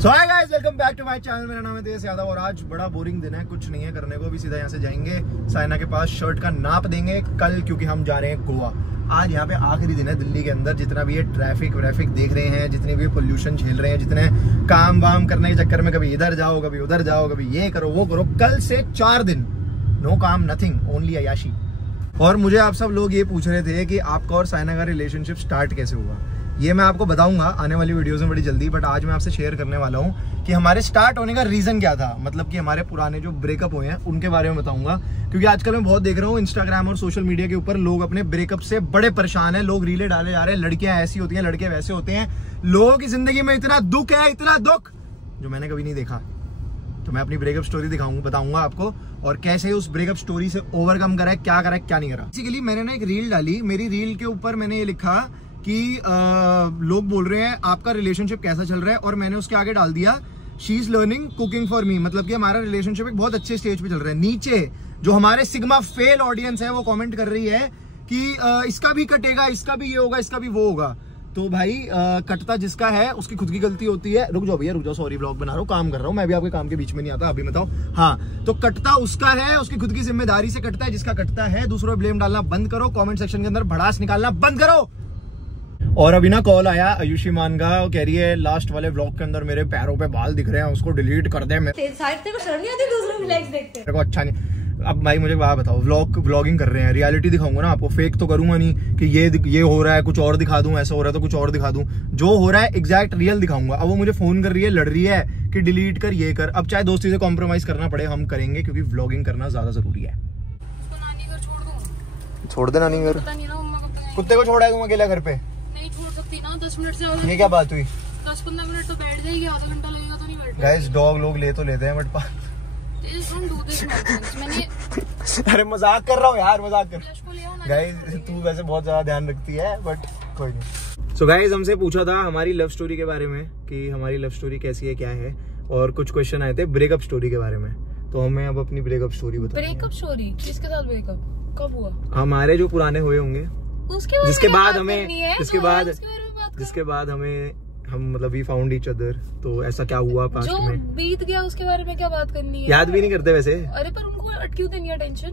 So hi guys, welcome back to my channel. मेरा नाम है तेज यादव और आज बड़ा बोरिंग दिन है, कुछ नहीं है करने को। अभी सीधा यहाँ से जाएंगे साइना के पास, शर्ट का नाप देंगे कल, क्योंकि हम जा रहे हैं गोवा। आज यहाँ पे आखिरी दिन है दिल्ली के अंदर। जितना भी ये ट्रैफिक देख रहे हैं, जितने भी पोल्यूशन झेल रहे हैं, जितने काम वाम करने के चक्कर में कभी इधर जाओ कभी उधर जाओ, कभी ये करो वो करो, कल से 4 दिन नो काम, नथिंग, ओनली अयाशी। और मुझे आप सब लोग ये पूछ रहे थे कि आपका और साइना का रिलेशनशिप स्टार्ट कैसे हुआ। ये मैं आपको बताऊंगा आने वाली वीडियोस में बड़ी जल्दी, बट आज मैं आपसे शेयर करने वाला हूँ कि हमारे स्टार्ट होने का रीजन क्या था। मतलब कि हमारे पुराने जो ब्रेकअप हुए हैं उनके बारे में बताऊंगा, क्योंकि आजकल मैं बहुत देख रहा हूँ इंस्टाग्राम और सोशल मीडिया के ऊपर लोग अपने ब्रेकअप से बड़े परेशान हैं। लोग रीले डाले जा रहे हैं, लड़कियां ऐसी होती हैं, लड़के वैसे होते हैं। लोगों की जिंदगी में इतना दुख है, इतना दुख जो मैंने कभी नहीं देखा। तो मैं अपनी ब्रेकअप स्टोरी बताऊंगा आपको, और कैसे उस ब्रेकअप स्टोरी से ओवरकम करा है, क्या करा है, क्या नहीं करा। बेसिकली मैंने ना एक रील डाली, मेरी रील के ऊपर मैंने ये लिखा कि लोग बोल रहे हैं आपका रिलेशनशिप कैसा चल रहा है, और मैंने उसके आगे डाल दिया she is learning cooking for me. मतलब कि हमारा रिलेशनशिप एक बहुत अच्छे स्टेज पे चल रहा है। नीचे जो हमारे सिग्मा फेल ऑडियंस है वो कमेंट कर रही है कि इसका भी कटेगा, इसका भी ये होगा, इसका भी वो होगा। तो भाई कटता जिसका है उसकी खुद की गलती होती है। रुक जाओ भैया, रुक जाओ, सॉरी, व्लॉग बना रहा हूँ, काम कर रहा हूँ मैं भी, आपके काम के बीच में नहीं आता, अभी बताओ। हाँ, तो कटता उसका है, उसकी खुद की जिम्मेदारी से कटता है जिसका कटता है। दूसरों ब्लेम डालना बंद करो, कमेंट सेक्शन के अंदर भड़ास निकालना बंद करो। और अभी ना कॉल आया आयुषी मान का, कह रही है लास्ट वाले व्लॉग के अंदर मेरे पैरों पे बाल दिख रहे हैं, उसको डिलीट कर दे। मेरे को शर्म नहीं आती दूसरों की लाइक्स देखते? मेरे को अच्छा नहीं। अब भाई मुझे बात बताओ, व्लॉगिंग कर रहे हैं, रियलिटी दिखाऊंगा ना आपको, फेक तो करूंगा नहीं कि ये हो रहा है कुछ और दिखा दूं, ऐसा हो रहा है तो कुछ और दिखा दूं। जो हो रहा है एग्जैक्ट रियल दिखाऊंगा। अब वो मुझे फोन कर रही है, लड़ रही है कि डिलीट कर, ये कर। अब चाहे दोस्ती से कॉम्प्रोमाइज करना पड़े हम करेंगे, क्योंकि व्लॉगिंग करना ज्यादा जरूरी है। छोड़ दे नानी घर, कुत्ते को छोड़ा है तुम अकेला घर पे? नहीं छोड़ सकती ना, 10 मिनट से। ये क्या बात हुई? 10-15 मिनट तो बैठ जाएगी, आधा घंटा लगेगा तो नहीं बैठ। गाइस डॉग लोग ले तो लेते हैं बट अरे मजाक कर रहा हूँ यार, मजाक कर। गाइस तू वैसे बहुत ज्यादा ध्यान रखती है, बट कोई नहीं। सो गाइस हमसे पूछा था हमारी लव स्टोरी के बारे में कि हमारी लव स्टोरी कैसी है, क्या है, और कुछ क्वेश्चन आए थे ब्रेकअप स्टोरी के बारे में। तो हमें अब अपनी ब्रेकअप स्टोरी बताओ। ब्रेकअप स्टोरी किसके साथ ब्रेकअप कब हुआ? हमारे जो पुराने हुए होंगे, जिसके बाद हमें हम मतलब वी फाउंड ईच अदर। तो ऐसा क्या हुआ पास्ट में, जो बीत गया उसके बारे में क्या बात करनी है? याद भी नहीं करते वैसे। अरे पर उनको क्यों देनी है टेंशन?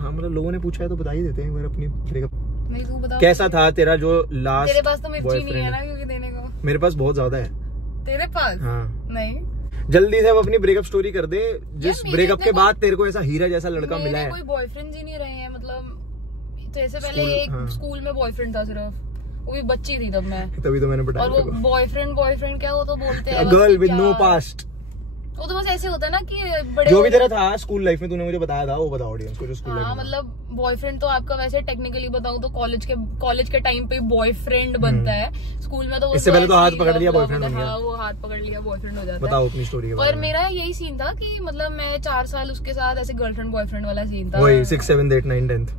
हाँ मतलब लोगों ने पूछा है तो बता ही देते हैं। एक बार अपनी ब्रेकअप नहीं, तू बता कैसा था तेरा जो लास्ट। तेरे पास तो मिर्ची नहीं है ना क्योंकि देने को। मेरे पास बहुत ज्यादा है। तेरे पास? हाँ नहीं। जल्दी से अब अपनी ब्रेकअप स्टोरी कर दे, जिस ब्रेकअप के बाद तेरे को ऐसा हीरा जैसा लड़का मिला है। कोई बॉयफ्रेंड ही नहीं रहे हैं, मतलब तो ऐसे पहले एक स्कूल में बॉयफ्रेंड था सिर्फ, वो भी बच्ची थी तब मैं, तभी तो मैंने बताया। और वो बॉयफ्रेंड क्या, वो तो बोलते हैं गर्ल विद नो पास्ट। वो तो बस ऐसे होता है ना कि बड़े जो भी तेरा था स्कूल लाइफ में, तूने मुझे बताया था, वो बताओ ऑडियंस को जो स्कूल लाइफ में। मतलब बॉयफ्रेंड तो आपका वैसे टेक्निकली बताऊं तो कॉलेज के टाइम पे बॉयफ्रेंड बनता है। स्कूल में तो इससे पहले तो हाथ पकड़ लिया बॉयफ्रेंड हो गया। वो हाथ पकड़ लिया बॉयफ्रेंड हो जाता है। बताओ अपनी स्टोरी। और मेरा यही सीन था कि मतलब मैं 4 साल उसके साथ ऐसे गर्लफ्रेंड बॉयफ्रेंड वाला सीन था। वही 6, 7, 8, 9, 10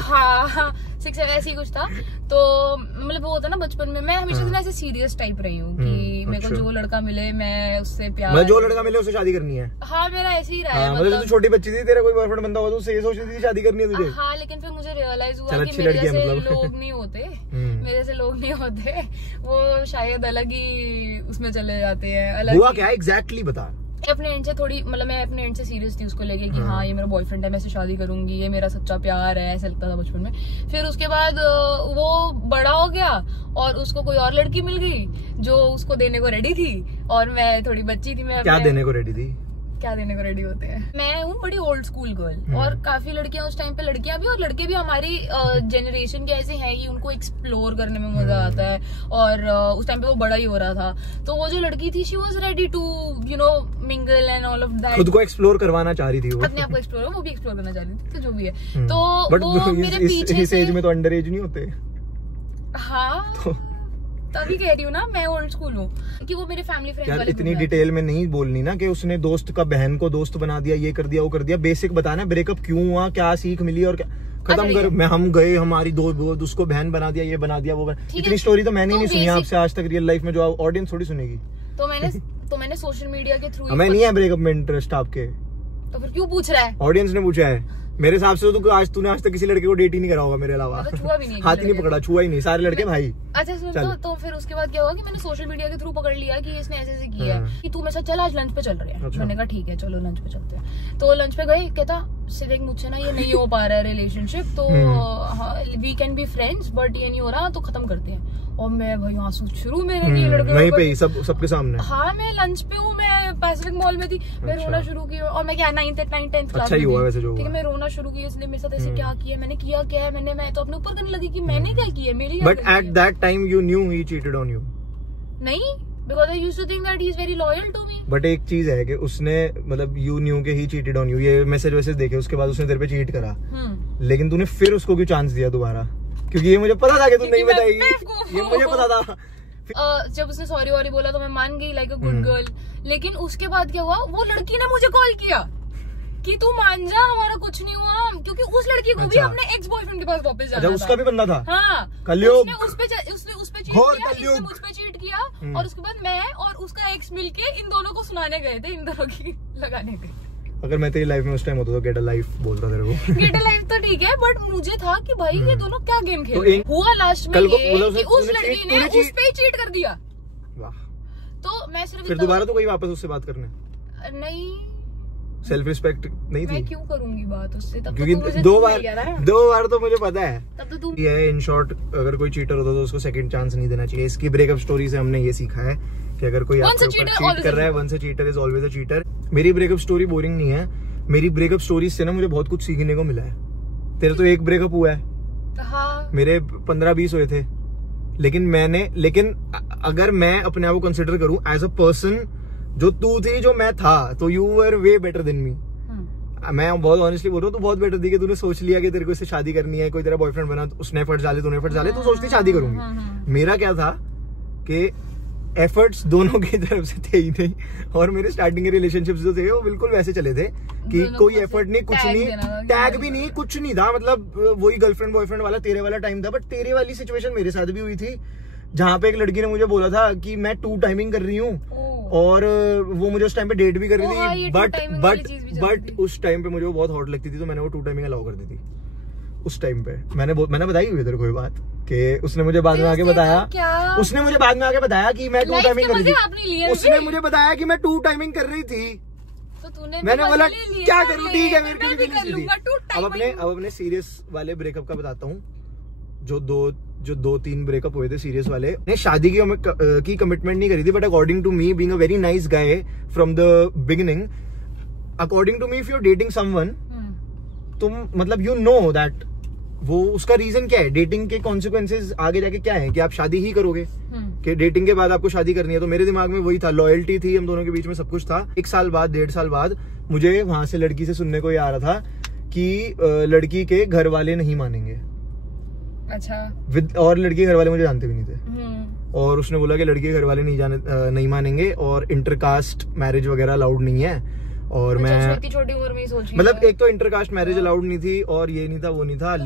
हाँ 6, 7 ऐसे ही कुछ था। तो मतलब वो होता ना बचपन में, मैं हमेशा से ऐसे सीरियस टाइप रही हूँ कि मेरे को जो लड़का मिले मैं उससे प्यार, जो लड़का मिले उससे शादी करनी है। हाँ मेरा ऐसे ही रहा है। मतलब तू छोटी बच्ची थी, तेरा कोई बॉयफ्रेंड बनता हुआ तो उससे ये सोचती थी शादी करनी है तुझे? हाँ लेकिन फिर मुझे रियलाइज हुआ कि मेरे जैसे लोग नहीं होते, मेरे जैसे लोग नहीं होते, वो शायद अलग ही उसमें चले जाते हैं। अलग हुआ क्या एग्जैक्टली बता। अपने एंड से थोड़ी मतलब मैं अपने एंड से सीरियस थी उसको लेके कि हाँ ये मेरा बॉयफ्रेंड है, मैं इससे शादी करूंगी, ये मेरा सच्चा प्यार है, ऐसा लगता था बचपन में। फिर उसके बाद वो बड़ा हो गया और उसको कोई और लड़की मिल गई जो उसको देने को रेडी थी, और मैं थोड़ी बच्ची थी। मैं क्या देने को रेडी थी? क्या देने को रेडी होते हैं? मैं हूँ बड़ी ओल्ड स्कूल गर्ल, और काफी लड़कियां उस टाइम पे, लड़कियां भी और लड़के भी हमारी जनरेशन के ऐसे हैं कि उनको एक्सप्लोर करने में मजा आता है। और उस टाइम पे वो बड़ा ही हो रहा था, तो वो जो लड़की थी she was ready to mingle and all of that. खुद को एक्सप्लोर करवाना चाह रही थी वो, अपने आप को एक्सप्लोर, वो भी एक्सप्लोर करना चाह रही थी, तो जो भी है। तो वो मेरे पीछे इस एज में तो अंडर एज नहीं होते। हाँ तभी कह रही हूँ ना, मैं ओल्ड स्कूल हूँ कि वो मेरे फैमिली फ्रेंड वाले। इतनी डिटेल में नहीं बोलनी ना कि उसने दोस्त का बहन को दोस्त बना दिया, ये कर दिया वो कर दिया। बेसिक बताना ब्रेकअप क्यों हुआ, क्या सीख मिली और क्या खत्म कर। मैं हम गए, हमारी दोस्त उसको बहन बना दिया, ये बना दिया वो बना। इतनी स्टोरी तो मैंने नहीं सुनी आपसे आज तक रियल लाइफ में, जो ऑडियंस थोड़ी सुनेगी। तो मैंने सोशल मीडिया के थ्रू। हमें नहीं है ब्रेकअप में इंटरेस्ट आपके, तो फिर क्यों पूछ रहा है? ऑडियंस ने पूछा है। मेरे हिसाब से तो आज तक किसी लड़के को डेट ही नहीं करा होगा मेरे अलावा। छुआ भी नहीं, हाथ ही नहीं पकड़ा, छुआ ही नहीं, सारे लड़के भाई। अच्छा सुन, तो फिर उसके बाद क्या हुआ कि मैंने सोशल मीडिया के थ्रू पकड़ लिया कि इसने ऐसे किया है कि तू मेरे साथ चल, आज लंच पे चल रहे हैं। मैंने कहा ठीक है चलो लंच पे चलते हैं। तो लंच पे गए, कहता सिर्फ मुझसे ना ये नहीं हो पा रहा है रिलेशनशिप, तो we can be friends but ये नहीं हो रहा तो खत्म करते हैं। और मैं भाई आंसू शुरू मेरे लिए लड़के नहीं पे सबके सामने। हाँ मैं लंच पे हूँ, मैं पैसिफिक मॉल में थी, मैं रोना शुरू की। और मैं क्या 9th 10th क्लास में थी, ठीक है, मैं रोना शुरू की इसलिए मेरे साथ ऐसे क्या किया, मैंने किया क्या है, मैं तो अपने ऊपर करने लगी कि मैंने क्या किया, मेरी। But at that time you new he cheated on you? नहीं, because I used to think that he is very loyal to me. But एक चीज है कि उसने मतलब यू न्यू के ही चीटेड ऑन यू, ये मैसेज वैसे देखे उसके बाद उसने तेरे पे चीट करा, लेकिन तूने फिर उसको क्यों चांस दिया दोबारा? क्योंकि ये मुझे पता था कि तू नहीं बताएगी, ये मुझे पता था। जब उसने सॉरी वॉरी बोला तो मैं मान गई लाइक अ गुड गर्ल, लेकिन उसके बाद क्या हुआ, वो लड़की ने मुझे कॉल किया कि तू मान जा, हमारा कुछ नहीं हुआ, क्योंकि उस लड़की को भी अपने एक्स बॉयफ्रेंड के पास वापस जाना था। उसका भी बंदा था। हाँ, कलयुग। उसने उस पे चीट किया, इसने मुझ पे चीट किया, और उसके बाद मैं और उसका एक्स मिलके इन दोनों को सुनाने गए थे, इन दोनों की लगाने गए। अगर मैं तेरी लाइफ में उस टाइम होता तो गेट अ लाइफ बोलता तेरे को। गेट अ लाइफ तो ठीक है, बट मुझे था कि भाई ये दोनों क्या गेम खेल रहे हैं। हुआ लास्ट में ये कि उस लड़की ने उस पे ही चीट कर दिया। वाह। तो मैं सिर्फ फिर दोबारा तो कोई वापस उससे बात करने? नहीं, सेल्फ रिस्पेक्ट नहीं थी? मैं क्यों करूंगी बात उससे, तब क्योंकि तो दो बार तो मुझे पता है। तब तो तुम ये इन शॉर्ट, अगर कोई चीटर होता तो उसको सेकंड चांस नहीं देना चाहिए। इसकी ब्रेकअप स्टोरी से हमने ये सीखा है कि अगर कोई आपके ऊपर चीट कर रहा है, once a cheater is always a cheater. मेरी ब्रेकअप स्टोरी बोरिंग नहीं है, मेरी ब्रेकअप स्टोरी से ना मुझे बहुत कुछ सीखने को मिला है। तेरे तो एक ब्रेकअप हुआ है, हाँ। मेरे 15-20 हुए थे, लेकिन अगर मैं अपने आप को कंसिडर करूं एज अ पर्सन, जो तू थी जो मैं था, तो you were way better than me. मैं बहुत ऑनेस्टली बोल रहा हूँ, तू बहुत बेटर थी कि तूने सोच लिया कि तेरे को इससे शादी करनी है, कोई तेरा बॉयफ्रेंड बना, उसने एफर्ट्स डाले, तूने एफर्ट्स डाले, तू सोचती शादी करूंगी। मेरा क्या था कि एफर्ट्स दोनों की तरफ से थे ही नहीं, और मेरे स्टार्टिंग के रिलेशनशिप्स जो थे वो बिल्कुल वैसे चले थे कि कोई एफर्ट नहीं, कुछ नहीं, टैग भी नहीं, कुछ नहीं था। मतलब वही गर्लफ्रेंड बॉयफ्रेंड वाला तेरे वाला टाइम था। बट तेरे वाली सिचुएशन मेरे साथ भी हुई थी, जहाँ पे एक लड़की ने मुझे बोला था कि मैं 2 टाइमिंग कर रही हूँ, और वो मुझे उस टाइम पे डेट भी कर रही थी, बट उस टाइम पे मुझे वो बहुत हॉट लगती थी, तो मैंने वो 2 टाइमिंग अलाउ कर दी थी उस टाइम पे। मैंने बताई हुई तेरे को ये बात कि उसने मुझे बाद में आके बताया, कि मैं 2 टाइमिंग कर रही थी। उसने मुझे बताया कि मैं 2 टाइमिंग कर रही थी, तो तूने मैंने बोला क्या करूँ, ठीक है मेरे को। अब अपने सीरियस वाले ब्रेकअप का बताता हूँ। जो 2-3 ब्रेकअप हुए थे सीरियस वाले, ने शादी की कमिटमेंट नहीं करी थी, but according to me, being a very nice guy from the beginning, according to me, if you are dating someone, तुम मतलब यू नो दैट वो उसका रीजन क्या है, डेटिंग के कॉन्सिक्वेंसेज आगे जाके क्या है, कि आप शादी ही करोगे, कि डेटिंग के बाद आपको शादी करनी है। तो मेरे दिमाग में वही था, लॉयल्टी थी, हम दोनों के बीच में सब कुछ था। 1 साल बाद 1.5 साल बाद मुझे वहां से लड़की से सुनने को ये आ रहा था कि लड़की के घर वाले नहीं मानेंगे। अच्छा। और लड़की के घर वाले मुझे जानते भी नहीं थे, और उसने बोला कि लड़की के घर वाले नहीं मानेंगे, और इंटरकास्ट मैरिज वगैरह अलाउड नहीं है। और मैं छोटी उम्र में ही सोच रही, मतलब एक तो इंटरकास्ट मैरिज अलाउड नहीं थी, और ये नहीं था वो नहीं था,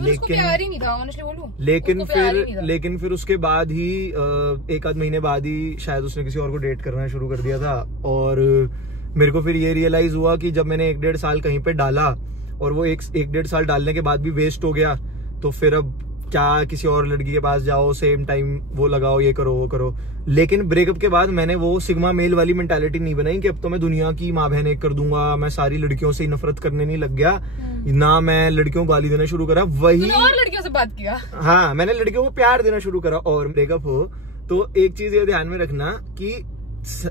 लेकिन फिर उसके बाद ही 1 आध महीने बाद ही शायद उसने किसी और को डेट करना शुरू कर दिया था। और मेरे को फिर ये रियलाइज हुआ कि जब मैंने 1-1.5 साल कहीं पे डाला, और वो 1-1.5 साल डालने के बाद भी वेस्ट हो गया, तो फिर अब क्या किसी और लड़की के पास जाओ, सेम टाइम वो लगाओ, ये करो वो करो। लेकिन ब्रेकअप के बाद मैंने वो सिग्मा मेल वाली मेंटालिटी नहीं बनाई कि अब तो मैं दुनिया की माँ बहन एक कर दूंगा, मैं सारी लड़कियों से नफरत करने नहीं लग गया, ना मैं लड़कियों को गाली देना शुरू करा, वही और लड़कियों से बात किया। हाँ, मैंने लड़कियों को प्यार देना शुरू करा। और ब्रेकअप हो तो एक चीज ये ध्यान में रखना कि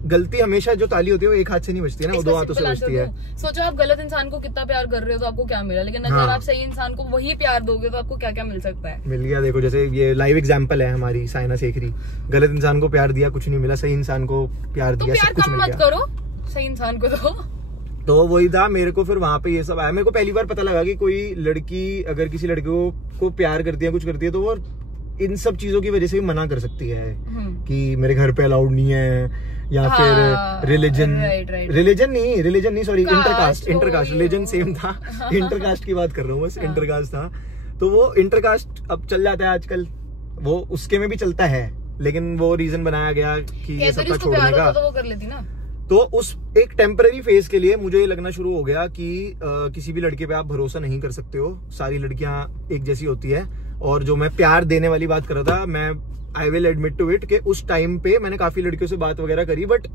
गलती हमेशा जो ताली होती है वो एक हाथ से नहीं बजती है ना, वो 2 हाथों से बजती है। सोचो आप गलत इंसान को कितना प्यार कर रहे हो तो आपको क्या मिला, लेकिन अगर आप सही इंसान को वही प्यार दोगे तो आपको क्या क्या मिल सकता है। मिल गया, देखो जैसे ये लाइव एग्जांपल है हमारी साइना शेखरी, गलत इंसान को प्यार दिया, कुछ नहीं मिला, सही इंसान को प्यार दिया, सब कुछ मिल गया। मत करो, सही इंसान को दो। तो वही था, मेरे को फिर वहां पे ये सब आया। मेरे को पहली बार पता लगा कि कोई लड़की अगर किसी लड़के को प्यार करती है, कुछ करती है, तो वो इन सब चीजों की वजह से भी मना कर सकती है कि मेरे घर पे अलाउड नहीं है, या फिर रिलीजन नहीं सॉरी, इंटरकास्ट रिलीजन सेम था, इंटरकास्ट की बात कर रहा हूँ बस, इंटरकास्ट था। तो वो इंटरकास्ट अब चल जाता है आजकल, वो उसके में भी चलता है, लेकिन वो रीजन बनाया गया कि ये सब छोड़ने का। तो वो कर लेती ना, तो उस एक टेम्पररी फेज के लिए मुझे लगना शुरू हो गया कि किसी भी लड़के पे आप भरोसा नहीं कर सकते हो, सारी लड़कियां एक जैसी होती है। और जो मैं प्यार देने वाली बात कर रहा था, मैं I will admit to it कि उस टाइम पे मैंने काफी लड़कियों से बात वगैरह करी, बट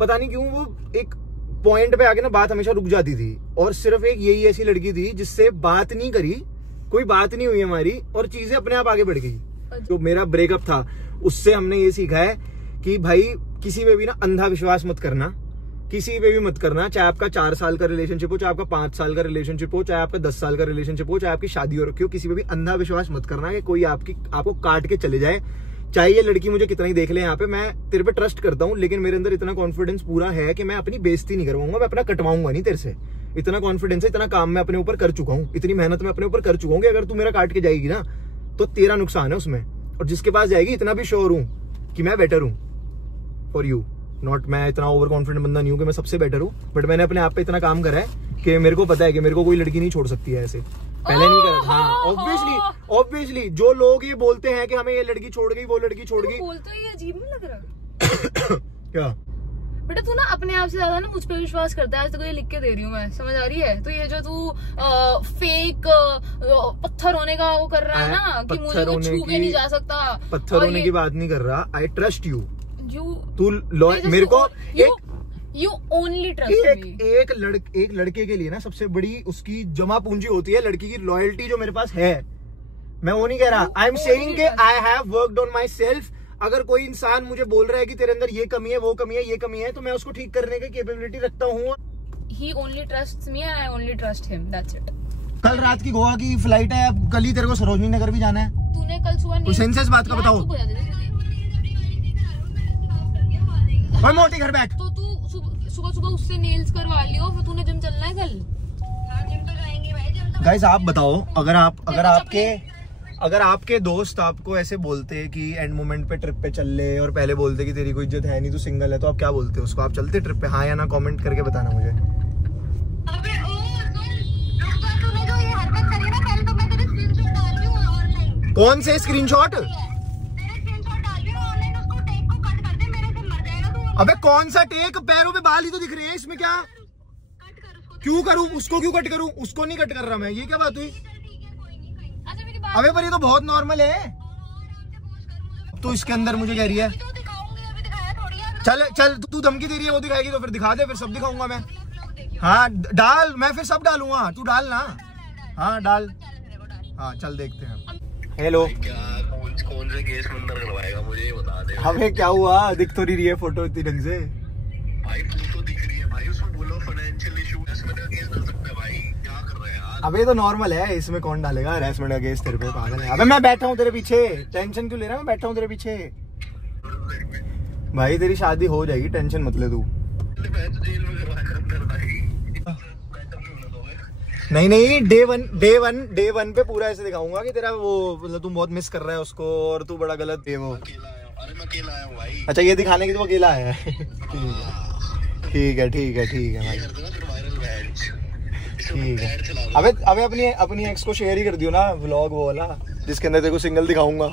पता नहीं क्यों वो एक पॉइंट पे आके ना बात हमेशा रुक जाती थी। और सिर्फ एक यही ऐसी लड़की थी जिससे बात नहीं करी, कोई बात नहीं हुई हमारी, और चीजें अपने आप आगे बढ़ गई। जो मेरा ब्रेकअप था उससे हमने ये सीखा है कि भाई किसी पे भी ना अंधा विश्वास मत करना, किसी पे भी मत करना। चाहे आपका 4 साल का रिलेशनशिप हो, चाहे आपका 5 साल का रिलेशनशिप हो, चाहे आपका 10 साल का रिलेशनशिप हो, चाहे आपकी शादी हो रखी हो, किसी पे भी अंधा विश्वास मत करना कि कोई आपको काट के चले जाए। चाहे ये लड़की मुझे कितना ही देख ले यहाँ पे, मैं तेरे पे ट्रस्ट करता हूँ, लेकिन मेरे अंदर इतना कॉन्फिडेंस पूरा है कि मैं अपनी बेइज्जती नहीं करवाऊंगा, मैं अपना कटवाऊंगा नहीं तेरे से। इतना कॉन्फिडेंस है, इतना काम मैं अपने ऊपर कर चुका हूँ, इतनी मेहनत मैं अपने ऊपर कर चुका हूँ कि अगर तू मेरा काट के जाएगी ना तो तेरा नुकसान है उसमें। और जिसके पास जाएगी इतना भी श्योर हूँ कि मैं बेटर हूँ फॉर यू। नॉट, मैं इतना ओवर कॉन्फिडेंट बंदा नहीं हूँ कि मैं सबसे बेटर हूँ, बट मैंने अपने आप पे इतना काम करा है कि मेरे को पता है कि मेरे को कोई लड़की नहीं छोड़ सकती है ऐसे। पहले नहीं करा। हाँ, ऑब्वियसली जो लोग ये बोलते हैं कि हमें ये लड़की छोड़ गई, वो लड़की छोड़ गई, बोलते ही अजीब नहीं लग रहा? क्या बेटा तू ना अपने आप से ज्यादा ना मुझ पे विश्वास करता है। आज तो ये लिख के दे रही हूँ मैं, समझ आ रही है? तो ये जो तू फेक पत्थर होने का वो कर रहा है ना कि मुझे कोई छू के नहीं जा सकता, पत्थर होने की बात नहीं कर रहा। आई ट्रस्ट यू, तू मेरे को You only trust me. एक लड़के के लिए ना सबसे बड़ी उसकी जमा पूंजी होती है लड़की की लॉयल्टी, जो मेरे पास है। मैं वो नहीं कह रहा, आई एम सेइंग कि I have worked on my self. अगर कोई इंसान मुझे बोल रहा है कि तेरे अंदर ये कमी है, वो कमी है, ये कमी है, तो मैं उसको ठीक करने की कैपेबिलिटी रखता हूँ। He only trusts me and I only trust him. That's it. कल रात की गोवा की फ्लाइट है, अब कल ही तेरे को सरोजनी नगर भी जाना है। तूने कल सुबह सेंसेस बात का बताओ। मोटी घर बैठ। तो तू सुबह उससे नेल्स करवा लियो, फिर तूने जिम चलना है कल। जिम तो जाएंगे भाई। गाइस आप बताओ, अगर आपके दोस्त आपको ऐसे बोलते कि एंड मोमेंट पे ट्रिप पे चल ले, और पहले बोलते कि तेरी कोई इज्जत है नहीं, तू सिंगल है, तो आप क्या बोलते उसको? आप चलते ट्रिप पे? हाँ या ना कमेंट करके बताना मुझे। अबे तूने जो ये हरकत करी ना कल, तो मैं तेरे स्क्रीनशॉट डाल रही हूं ऑनलाइन। कौन से स्क्रीनशॉट? अबे कौन सा टेक? पैरों पे बाल ही तो दिख रहे हैं, इसमें क्या? क्यों करूं? उसको क्यों कट करूं? उसको नहीं कट कर रहा मैं, ये क्या बात हुई? अबे पर ये तो बहुत नॉर्मल है। तू इसके अंदर मुझे कह रही है चल चल, तू धमकी दे रही है, वो दिखाएगी तो फिर दिखा दे, फिर सब दिखाऊंगा मैं। हाँ डाल, मैं फिर सब डालूंगा, तू डाल ना। हाँ डाल, हाँ चल देखते हैं। हेलो, कौन से केस में अंदर करवाएगा मुझे ये बता दे। हमें क्या हुआ? दिख तो नहीं रही है फोटो इतनी ढंग से। भाई फोटो दिख रही है भाई, उसमें बोलो फाइनेंशियल इशू, इसमें क्या केस डाल सकते हैं भाई? क्या कर रहे हैं यार? अबे तो नॉर्मल है, इसमें कौन डालेगा हैरेसमेंट का केस तेरे पे? पागल है। अबे मैं बैठा हूँ तेरे पीछे, टेंशन क्यों ले रहा है? मैं बैठा हूँ तेरे पीछे। भाई तेरी शादी हो जाएगी, टेंशन मत ले तू। जेल में करवाएगा अंदर भाई। नहीं, डे वन पे पूरा ऐसे दिखाऊंगा कि तेरा वो मतलब तू बहुत मिस कर रहा है उसको, और तू बड़ा गलत है वो। अरे मैं अकेला आया हूं भाई। अच्छा ये दिखाने की तो अकेला है। ठीक है भाई, ठीक है। अबे अपनी एक्स को शेयर ही कर दियो ना व्लॉग वो वाला, जिसके अंदर तेरे को सिंगल दिखाऊंगा।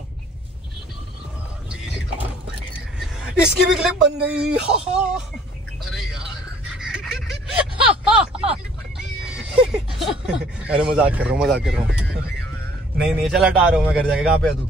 इसकी भी क्लिप बन गई। अरे यार अरे मजाक कर रहा हूँ। नहीं चल हटा रहा हूँ मैं घर जाके। कहाँ पे है तू?